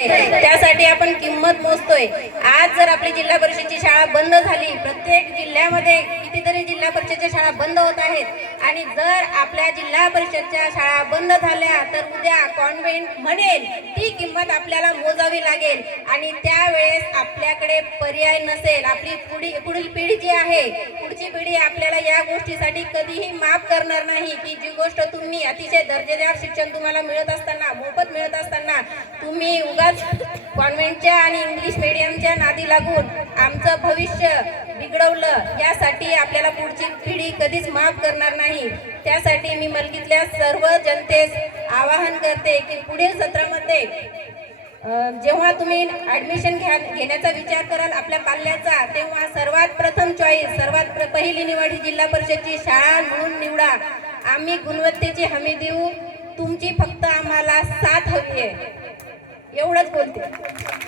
त्यासाठी आपण किंमत मोजतोय। आज जर आपली जिल्हा परिषदची शाळा बंद झाली, प्रत्येक जिल्ह्यामध्ये कितीतरी जिल्हा परिषदच्या शाळा बंद होत आहेत आणि जर आपल्या जिल्हा परिषदच्या शाळा बंद झाल्या तर उद्या कॉन्व्हेंट म्हणेल ती किंमत आपल्याला मोजावी लागेल आणि त्यावेळेस आपल्याकडे पर्याय नसेल। आपली पुढील पिढी जी आहे, पुढची पिढी आपल्याला या गोष्टीसाठी कधीही माफ करणार नाही की जी गोष्ट तुम्ही अतिशय दर्जेदार शिक्षण तुम्हाला मिळत असताना, मोफत मिळत असताना तुम्ही कॉन्व्हेंटच्या आणि इंग्लिश मीडियमच्या नादी लागून आमचं भविष्य बिघडवलं, यासाठी आपल्याला पुढची पिढी कधीच माफ करणार नाही। त्यासाठी मी मलकीतल्या सर्व जनतेस आवाहन करते की पुढील सत्रामध्ये जेव्हा तुम्ही ऍडमिशन घेण्याचा विचार कराल आपल्या पाल्याचा, तेव्हा सर्वात प्रथम चॉईस, सर्वात पहिली निवड ही जिल्हा परिषदची शाळा म्हणून निवडा। आम्ही गुणवत्तेची हमी देऊ, तुमची फक्त आम्हाला साथ हवी आहे। एवढंच बोलते।